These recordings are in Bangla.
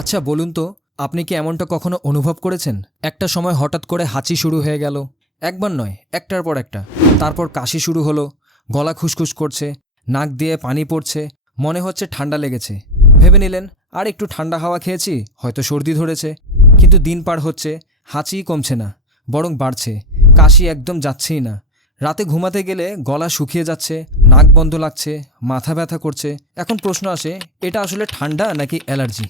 আচ্ছা বলুন তো, আপনি কি এমনটা কখনো অনুভব করেছেন? একটা সময় হঠাৎ করে হাঁচি শুরু হয়ে গেল। একবার নয়, একটার পর একটা। তারপর কাশি শুরু হলো, গলা খুসখুস করছে, নাক দিয়ে পানি পড়ছে, মনে হচ্ছে ঠান্ডা লেগেছে। ভেবে নিলেন, আর একটু ঠান্ডা হাওয়া খেয়েছি, হয়তো সর্দি ধরেছে। কিন্তু দিন পার হচ্ছে, হাঁচিই কমছে না, বরং বাড়ছে। কাশি একদম যাচ্ছেই না। রাতে ঘুমাতে গেলে গলা শুকিয়ে যাচ্ছে, নাক বন্ধ লাগছে, মাথা ব্যথা করছে। এখন প্রশ্ন আসে, এটা আসলে ঠান্ডা নাকি অ্যালার্জি?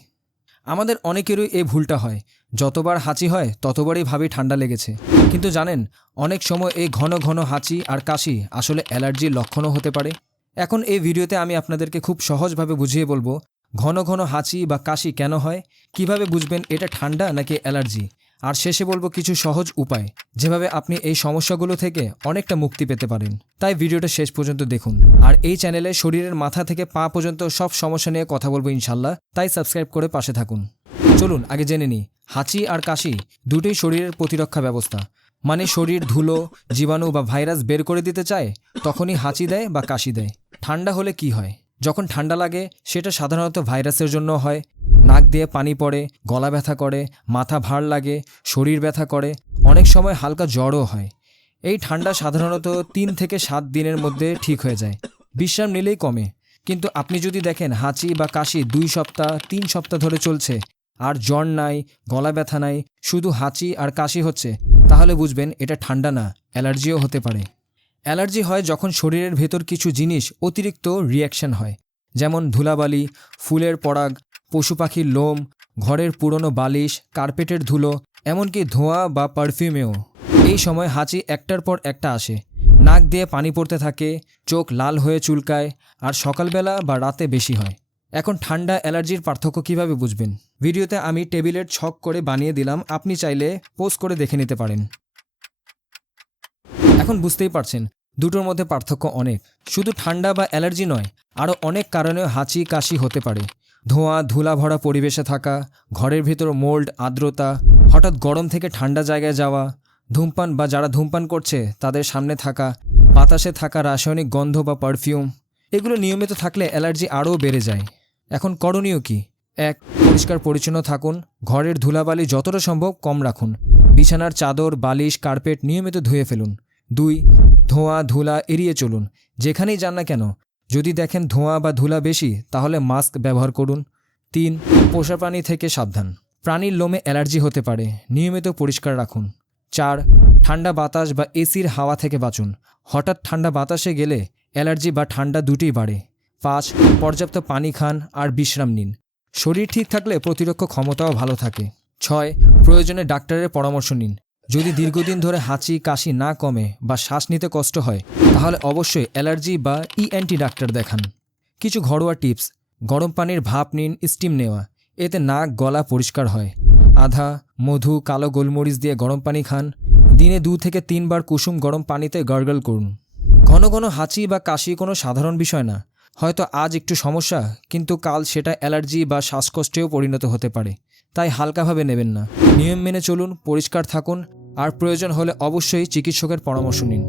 আমাদের অনেকেরই এই ভুলটা হয়। যতবার হাঁচি হয়, ততবারই ভাবি ঠান্ডা লেগেছে। কিন্তু জানেন, অনেক সময় এই ঘন ঘন হাঁচি আর কাশি আসলে অ্যালার্জির লক্ষণও হতে পারে। এখন এই ভিডিওতে আমি আপনাদেরকে খুব সহজভাবে বুঝিয়ে বলব, ঘন ঘন হাঁচি বা কাশি কেন হয়? কীভাবে বুঝবেন এটা ঠান্ডা নাকি অ্যালার্জি? আর শেষে বলব কিছু সহজ উপায়, যেভাবে আপনি এই সমস্যাগুলো থেকে অনেকটা মুক্তি পেতে পারেন। তাই ভিডিওটা শেষ পর্যন্ত দেখুন। আর এই চ্যানেলে শরীরের মাথা থেকে পা পর্যন্ত সব সমস্যা নিয়ে কথা বলব ইনশাল্লাহ, তাই সাবস্ক্রাইব করে পাশে থাকুন। চলুন আগে জেনে নিই, হাঁচি আর কাশি দুটোই শরীরের প্রতিরক্ষা ব্যবস্থা। মানে শরীর ধুলো, জীবাণু বা ভাইরাস বের করে দিতে চায়, তখনই হাঁচি দেয় বা কাশি দেয়। ঠান্ডা হলে কি হয়? যখন ঠান্ডা লাগে, সেটা সাধারণত ভাইরাসের জন্য হয় নাক দিয়ে পানি পড়ে, গলা ব্যথা করে, মাথা ভার লাগে, শরীর ব্যথা করে, অনেক সময় হালকা জ্বরও হয়। এই ঠান্ডা সাধারণত তিন থেকে সাত দিনের মধ্যে ঠিক হয়ে যায়। বিশ্রাম নিলেই কমে। কিন্তু আপনি যদি দেখেন হাঁচি বা কাশি দুই সপ্তাহ, তিন সপ্তাহ ধরে চলছে, আর জ্বর নাই, গলা ব্যথা নাই, শুধু হাঁচি আর কাশি হচ্ছে, তাহলে বুঝবেন এটা ঠান্ডা না, অ্যালার্জিও হতে পারে। অ্যালার্জি হয় যখন শরীরের ভেতর কিছু জিনিস অতিরিক্ত রিয়াকশন হয়, যেমন ধুলাবালি, ফুলের পরাগ পশু পাখির লোম, ঘরের পুরনো বালিশ, কার্পেটের ধুলো, এমনকি ধোঁয়া বা পারফিউমেও। এই সময় হাঁচি একটার পর একটা আসে। নাক দিয়ে পানি পড়তে থাকে, চোখ লাল হয়ে চুলকায়, আর সকালবেলা বা রাতে বেশি হয়। এখন ঠান্ডা অ্যালার্জির পার্থক্য কীভাবে বুঝবেন? ভিডিওতে আমি টেবিলের ছক করে বানিয়ে দিলাম, আপনি চাইলে পোস্ট করে দেখে নিতে পারেন। এখন বুঝতেই পারছেন, দুটোর মধ্যে পার্থক্য অনেক। শুধু ঠান্ডা বা অ্যালার্জি নয়, আরও অনেক কারণেও হাঁচি কাশি হতে পারে। ধোঁয়া ধুলা ভরা পরিবেশে থাকা, ঘরের ভিতর মোল্ড, আর্দ্রতা, হঠাৎ গরম থেকে ঠান্ডা জায়গায় যাওয়া, ধূমপান বা যারা ধূমপান করছে, তাদের সামনে থাকা, বাতাসে থাকা রাসায়নিক গন্ধ বা পারফিউম, এগুলো নিয়মিত থাকলে অ্যালার্জি আরও বেড়ে যায়। এখন করণীয় কি? এক, পরিষ্কার পরিচ্ছন্ন থাকুন, ঘরের ধুলাবালি যতটা সম্ভব কম রাখুন, বিছানার চাদর, বালিশ, কার্পেট নিয়মিত ধুয়ে ফেলুন। দুই, ধোঁয়া, ধুলা এড়িয়ে চলুন, যেখানেই যান না কেন যদি দেখেন ধোঁয়া বা ধুলা বেশি, তাহলে মাস্ক ব্যবহার করুন। তিন, পোষা প্রাণী থেকে সাবধান। প্রাণীর লোমে অ্যালার্জি হতে পারে, নিয়মিত পরিষ্কার রাখুন। চার, ঠান্ডা বাতাস বা এসির হাওয়া থেকে বাঁচুন। হঠাৎ ঠান্ডা বাতাসে গেলে অ্যালার্জি বা ঠান্ডা দুটিই বাড়ে। পাঁচ, পর্যাপ্ত পানি খান আর বিশ্রাম নিন। শরীর ঠিক থাকলে প্রতিরক্ষা ক্ষমতাও ভালো থাকে। ছয়, প্রয়োজনে ডাক্তারের পরামর্শ নিন। যদি দীর্ঘদিন ধরে হাঁচি, কাশি না কমে বা শ্বাস নিতে কষ্ট হয়, তাহলে অবশ্যই অ্যালার্জি বা ইএনটি ডাক্তার দেখান। কিছু ঘরোয়া টিপস, গরম পানির ভাপ নিন, স্টিম নেওয়া, এতে নাক, গলা পরিষ্কার হয়। আধা, মধু, কালো গোলমরিচ দিয়ে গরম পানি খান, দিনে দু থেকে তিনবার কুসুম গরম পানিতে গার্গল করুন। ঘন ঘন হাঁচি বা কাশি কোনো সাধারণ বিষয় না, হয়তো আজ একটু সমস্যা, কিন্তু কাল সেটা অ্যালার্জি বা শ্বাসকষ্টেও পরিণত হতে পারে, তাই হালকাভাবে নেবেন না। নিয়ম মেনে চলুন, পরিষ্কার থাকুন আর প্রয়োজন হলে অবশ্যই চিকিৎসকের পরামর্শ নিন।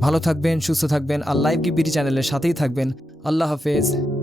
ভালো থাকবেন, সুস্থ থাকবেন, আর লাইভ গিবিডি চ্যানেলের সাথেই থাকবেন। আল্লাহ হাফেজ।